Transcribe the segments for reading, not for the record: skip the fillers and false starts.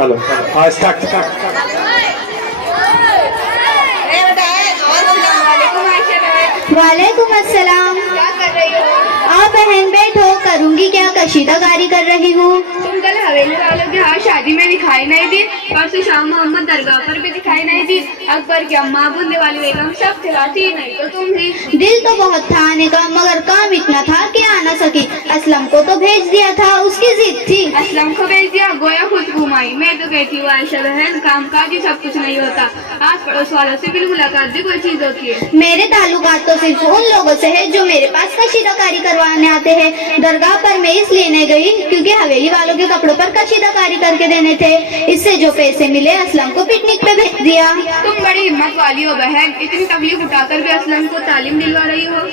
Hello हाँ start वालेकुम अस्सलाम। क्या कर रही हो? आप बहन बैठो, करूंगी क्या, कशीदाकारी कर रही हूँ। तुम कल हवेली वालों के यहाँ शादी में दिखाई नहीं दी, परसों शाह मोहम्मद दरगाह पर भी दिखाई नहीं दी। अकबर की अम्मा बुंदे वाली बेगम सब खिलाती, नहीं तो तुम ही। दिल तो बहुत था आने का, मगर काम इतना था कि आ ना सकी। असलम को तो भेज दिया था, उसकी जिद थी। असलम को भेज दिया, गोया खुद घुमाई। मैं तो कहती हूँ आयशा बहन, काम काज ही सब कुछ नहीं होता। आस पड़ोस वालों से भी मुलाकात भी कोई चीज होती है। मेरे ताल्लुकात तो सिर्फ उन लोगों से है जो मेरे पास कशीदाकारी करवाने आते हैं। दरगाह पर मैं इसलिए नहीं गई क्योंकि हवेली वालों के कपड़ों पर कशीदाकारी करके देने थे। इससे जो पैसे मिले असलम को पिकनिक पे भेज दिया। तुम बड़ी हिम्मत वाली हो बहन, इतनी तकलीफ उठाकर भी असलम को तालीम दिलवा रही हो।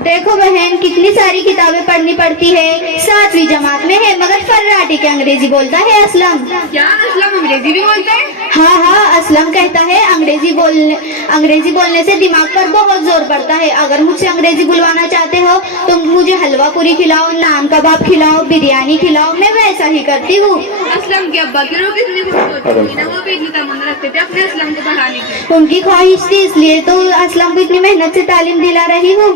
देखो बहन, कितनी सारी किताबें पढ़नी पड़ती है। 7वीं जमात में है मगर फर्राटी के अंग्रेजी बोलता है असलम। क्या असलम अंग्रेजी भी बोलता है? हाँ, असलम कहता है अंग्रेजी बोलने से दिमाग पर बहुत जोर पड़ता है। अगर मुझसे अंग्रेजी बुलवाना चाहते हो तो मुझे हलवा पूरी खिलाओ, नान कबाब खिलाओ, बिरयानी खिलाओ, मैं वैसा ही करती हूँ। असलम के अब्बा की रोटी इतनी खुश होती थी ना, वो भी इतनी तमन्ना रखते थे अपने असलम को पढ़ाने की। उनकी ख्वाहिश थी, इसलिए तो असलम को इतनी मेहनत से तालीम दिला रही हूँ।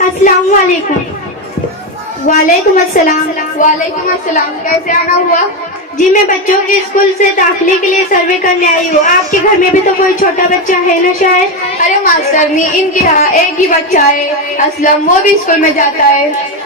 अस्सलाम वालेकुम। वालेकुम अस्सलाम। वालेकुम अस्सलाम। कैसे आना हुआ? जी मैं बच्चों के स्कूल से दाखिले के लिए सर्वे करने आई हूँ। आपके घर में भी तो कोई छोटा बच्चा है ना शायद? अरे मास्टरनी, इनके यहाँ एक ही बच्चा है असलम, वो भी स्कूल में जाता है।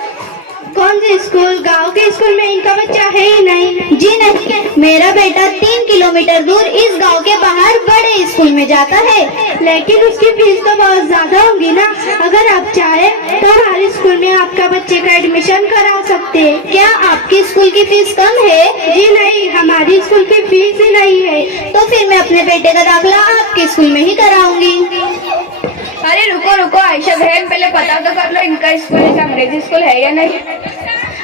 कौन से स्कूल? गांव के स्कूल में इनका बच्चा है ही नहीं? जी नहीं, मेरा बेटा 3 किलोमीटर दूर इस गांव के बाहर बड़े स्कूल में जाता है। लेकिन उसकी फीस तो बहुत ज्यादा होगी ना। अगर आप चाहे तो हमारे स्कूल में आपका बच्चे का एडमिशन करा सकते हैं। क्या आपके स्कूल की फीस कम है? जी नहीं, हमारी स्कूल की फीस ही नहीं है। तो फिर मैं अपने बेटे का दाखिला आपके स्कूल में ही कराऊंगी। अरे रुको रुको आयशा बहन, पहले पता तो कर लो इनका स्कूल एक अंग्रेजी स्कूल है या नहीं।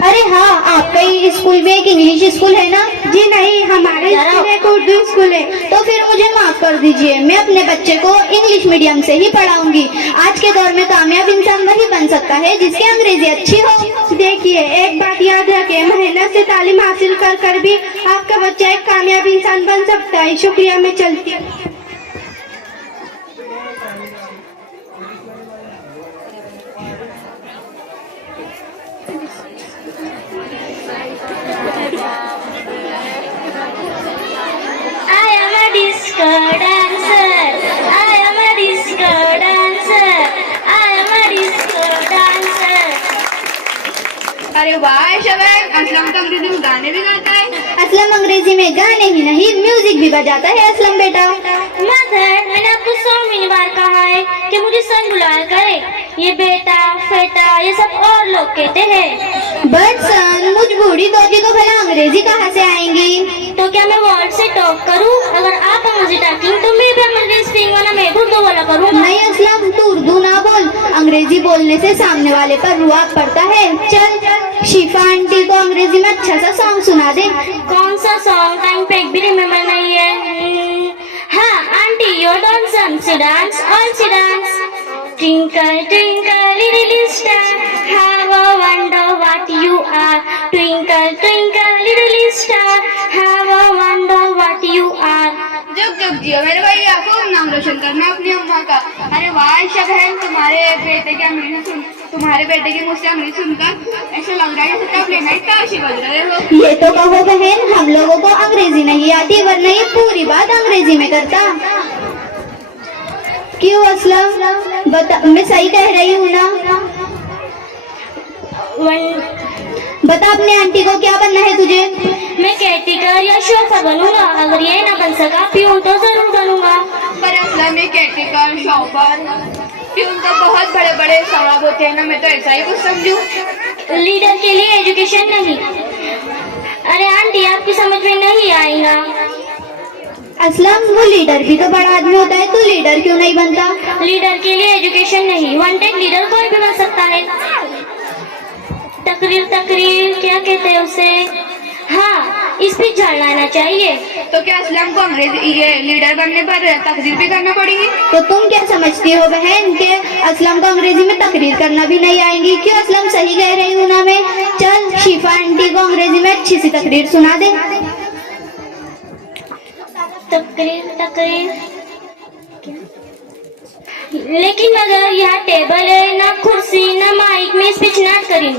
अरे हाँ, आपका ही स्कूल में एक इंग्लिश स्कूल है ना? जी नहीं, हमारे स्कूल में एक उर्दू स्कूल है। तो फिर मुझे माफ कर दीजिए, मैं अपने बच्चे को इंग्लिश मीडियम से ही पढ़ाऊंगी। आज के दौर में कामयाब इंसान वही बन सकता है जिसकी अंग्रेजी अच्छी हो। देखिए, एक बात याद रखें, मेहनत से तालीम हासिल कर भी आपका बच्चा एक कामयाब इंसान बन सकता है। शुक्रिया, मैं चलती हूँ। I am a disco dancer. I am a disco dancer. I am a disco dancer. अरे वाह आयशा बहन, असलम तो अंग्रेजी में गाने भी गाता है। असलम अंग्रेजी में गाने ही नहीं, म्यूजिक भी बजाता है असलम बेटा। मदर, मैंने आपको 100 बार कहा है कि मुझे सन बुलाया करे। ये बेटा फेटा ये सब और लोग कहते हैं। बट सन, मुझ बूढ़ी तोती को भला अंग्रेजी कहाँ से आएंगी? तो क्या मैं वर्ड से टॉक करूं? अगर आप अंग्रेजी टॉकिंग तो मैं भी अंग्रेजी स्पीकिंग वाला मैं भी उर्दू वाला करूँ। नहीं असलम, तू उर्दू ना बोल। अंग्रेजी बोलने से सामने वाले पर रुआब पड़ता है। चल शिफा आंटी को अंग्रेजी में अच्छा सा सॉन्ग सुना दे। कौन सा सॉन्ग? टाइम पे एक भी रिमेम्बर नहीं है। हाँ aunty, your dance see dance all see dance. Twinkle twinkle little star, how I wonder what you are. Twinkle twinkle little star, how I wonder what you are. जुग जुग जियो मेरे भाई, आपको नाम रोशन करना अपनी अम्मा का। अरे वाह आयशा बहन, तुम्हारे बेटे की मुझसे अंग्रेजी सुनकर ऐसा लग रहा है जैसे अपने नई काशी बज रहे हो। ये तो कहो बहन, हम लोगों को अंग्रेजी नहीं आती, वरना ये पूरी बात अंग्रेजी में करता। क्यों असलम, बता, मैं सही कह रही हूँ ना? बता अपने आंटी को क्या बनना है तुझे? मैं कैटिकर या शोफा बनूंगा। अगर ये ना बन सका प्यून तो जरूर बनूंगा। पर असलम में कैटिकर शॉपर प्यून तो बहुत बड़े बड़े सवाब होते हैं ना, मैं तो ऐसा ही कुछ समझूं। लीडर के लिए एजुकेशन नहीं। अरे आंटी, आपकी समझ में नहीं आई ना। असलम, वो लीडर भी तो बड़ा आदमी होता है, तू लीडर क्यों नहीं बनता? लीडर के लिए एजुकेशन नहीं, वांटेड लीडर कोई भी बन सकता है। तकरीर क्या कहते हैं उसे? हाँ, इस स्पीच झाड़ना चाहिए। तो क्या असलम को अंग्रेजी ये लीडर बनने पर तकरीर भी करना पड़ेगी? तो तुम क्या समझती हो बहन के असलम को अंग्रेजी में तकरीर करना भी नहीं आएंगी? क्यों असलम सही कह रही हूँ ना मैं? चल शिफा आंटी को अंग्रेजी में अच्छी सी तकरीर सुना दे। तकरीर तकरीर लेकिन मगर यहाँ टेबल है ना कुर्सी ना माइक में स्पीच ना करी।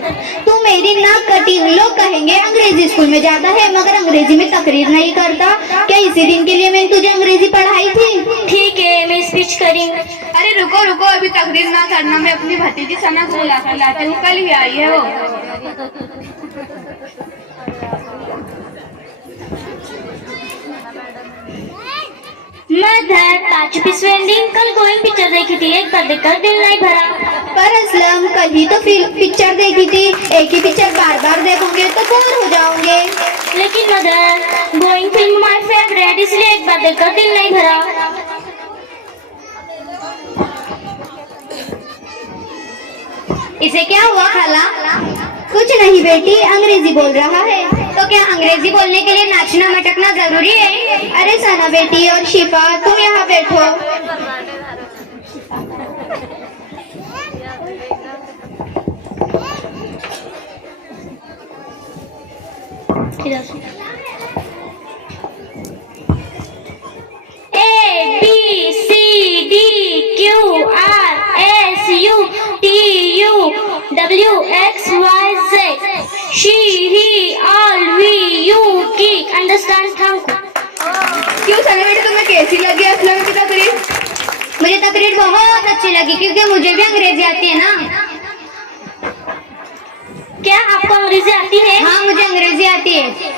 तू मेरी नाक कटी। लोग कहेंगे अंग्रेजी स्कूल में जाता है मगर अंग्रेजी में तकरीर नहीं करता। क्या इसी दिन के लिए मैंने तुझे अंग्रेजी पढ़ाई थी? ठीक है मैं स्पीच करी। अरे रुको रुको, अभी तकरीर ना करना, मैं अपनी भतीजी सना को बुला कर लाती हूँ, कल ही आई है वो। मदर पाचुपी स्वेंडिंग कल गोइंग पिक्चर देखी थी, एक बार देखकर दिल नहीं भरा। पर असलम कल ही तो पिक्चर देखी थी। एक ही पिक्चर बार बार देखोगे तो बोर हो जाओगे। लेकिन mother going film my favourite, इसलिए एक बार देखकर दिल नहीं भरा। इसे क्या हुआ खाला? कुछ नहीं बेटी, अंग्रेजी बोल रहा है। तो क्या अंग्रेजी बोलने के लिए नाचना मटकना जरूरी है? अरे सना बेटी और शिफा तुम यहाँ बैठो। A B C D Q R S U T U W X Y Z she he all we you की अंडरस्टैंड थैंक क्यों सना बेटी, तुम्हें कैसी लगी असलम की तकरीर? मुझे तकरीर बहुत अच्छी लगी क्योंकि मुझे भी अंग्रेजी आती है ना। क्या आपको अंग्रेजी आती है? हाँ मुझे अंग्रेजी आती है।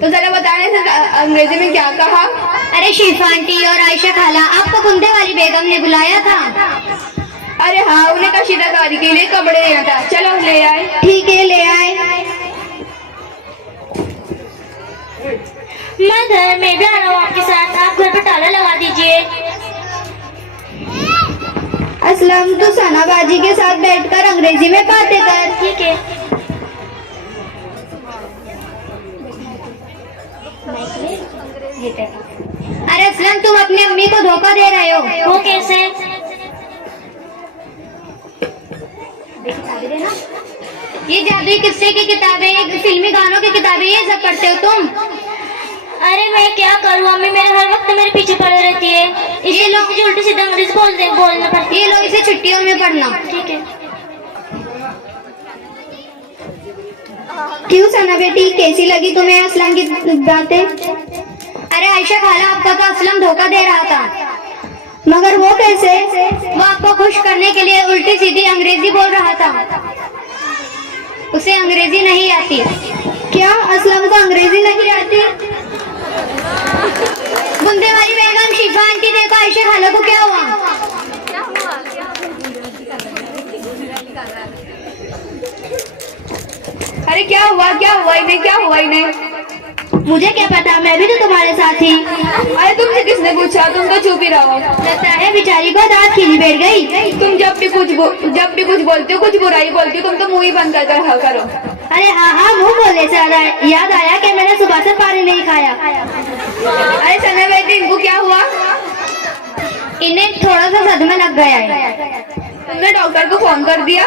तो जरा बताने से अंग्रेजी में क्या कहा? अरे शिफा आंटी और आयशा खाला आपको बुंदे वाली बेगम ने बुलाया था। अरे हाँ, उन्हें कशीदाकारी के लिए कपड़े लेना था, चलो ले आए। ठीक है ले आए। मदर मैं भी आ रहा हूँ आपके साथ, आप घर पर ताला लगा दीजिए। असलम तू सना बाजी के साथ बैठकर अंग्रेजी में बातें कर। ठीक है। अरे असलम तुम अपनी अम्मी को धोखा दे रहे हो। वो कैसे? ये जादुई किस्से की किताबें, फिल्मी गानों की किताबें, ये सब पढ़ते हो तुम? अरे मैं क्या करूँ, मम्मी मेरे हर वक्त मेरे पीछे पड़े रहती है, इसलिए लोग मुझे उल्टी सीधा अंग्रेजी बोलना पड़ता है। ये लोग इसे छुट्टियों में पढ़ना। ठीक है। क्यों सना बेटी कैसी लगी तुम्हें असलम की बातें? अरे आयशा खाला आपका तो असलम धोखा दे रहा था। मगर वो कैसे? वो आपको खुश करने के लिए उल्टी सीधी अंग्रेजी बोल रहा था। उसे अंग्रेजी नहीं आती। क्या असलम को अंग्रेजी नहीं आती? बुंदे वाली बेगम शिफा आंटी देखो आयशा खाला को क्या हुआ? अरे क्या हुआ इन्हें, क्या हुआ इन्हें? मुझे क्या पता, मैं भी तो तुम्हारे साथ थी। अरे तुमसे किसने पूछा, तुम तो चुप ही रहो। लगता है बेचारी को दांत खिली बैठ गई। तुम जब भी कुछ बोलते हो, कुछ बुराई बोलती हो, तुम तो मुंह ही बंद कर रहा करो। अरे हाँ मुंह बोलने से याद आया कि मैंने सुबह से पानी नहीं खाया। अरे सना बेटी इनको क्या हुआ? इन्हें थोड़ा सा सदमा लग गया है। तुमने डॉक्टर को फोन कर दिया?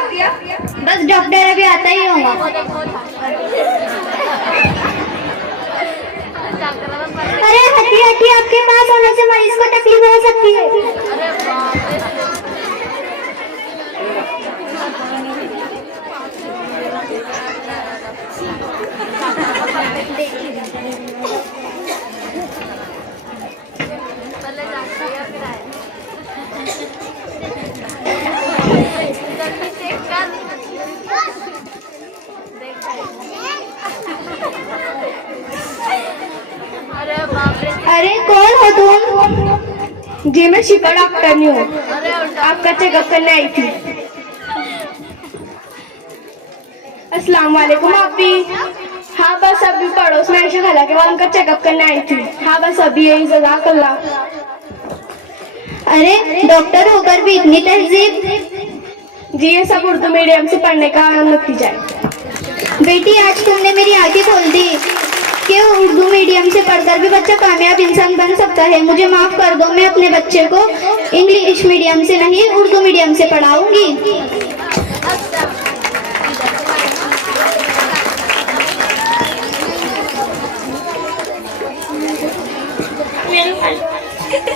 बस डॉक्टर अभी आता ही होगा। अरे हटी हटी, आपके पास होने से मरीज को तकलीफ हो सकती है। अरे कौन हो तुम? जी मैं शिफा डॉक्टर नहीं हूँ, आपका चेकअप करने आई थी। अस्सलाम वालेकुम आपी। हाँ बस अभी पड़ोस में आयशा खाला के बाद उनका चेकअप करने आई थी। हाँ बस अभी यही, जज़ाकल्लाह। अरे डॉक्टर होकर भी इतनी तहजीब? जी ये सब उर्दू मीडियम से पढ़ने का नतीजा है। बेटी आज तुमने मेरी आंखें खोल दी। मीडियम से पढ़कर भी बच्चा कामयाब इंसान बन सकता है। मुझे माफ कर दो, मैं अपने बच्चे को इंग्लिश मीडियम से नहीं उर्दू मीडियम से पढ़ाऊंगी।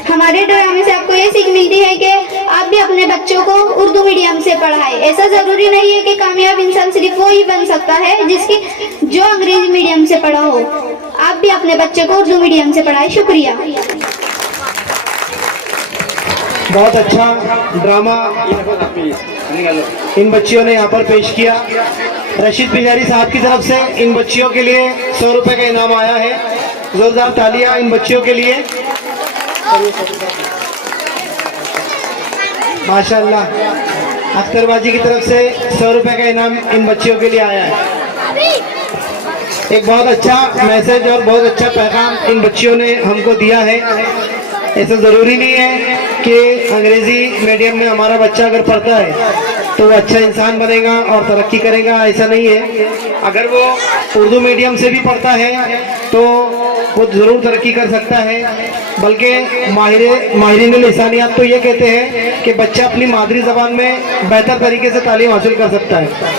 हमारे ड्रामे से आपको ये सीख मिलती है कि आप भी अपने बच्चों को उर्दू मीडियम से पढ़ाएं। ऐसा जरूरी नहीं है कि कामयाब इंसान सिर्फ वो ही बन सकता है जिसकी जो अंग्रेजी मीडियम से पढ़ा हो। आप भी अपने बच्चे को उर्दू मीडियम से पढ़ाएं। शुक्रिया। बहुत अच्छा ड्रामा इन बच्चियों ने यहाँ पर पेश किया। रशीद पिजारी साहब की तरफ से इन बच्चियों के लिए 100 रुपए का इनाम आया है। जोरदार तालियां इन बच्चियों के लिए। माशाल्लाह। अख्तरबाजी की तरफ से 100 रुपए का इनाम इन बच्चियों के लिए आया है। एक बहुत अच्छा मैसेज और बहुत अच्छा पैगाम इन बच्चियों ने हमको दिया है। ऐसा ज़रूरी नहीं है कि अंग्रेज़ी मीडियम में हमारा बच्चा अगर पढ़ता है तो वो अच्छा इंसान बनेगा और तरक्की करेगा, ऐसा नहीं है। अगर वो उर्दू मीडियम से भी पढ़ता है तो वो ज़रूर तरक्की कर सकता है। बल्कि माहिरीन लिसानियात तो ये कहते हैं कि बच्चा अपनी मादरी ज़बान में बेहतर तरीके से तालीम हासिल कर सकता है।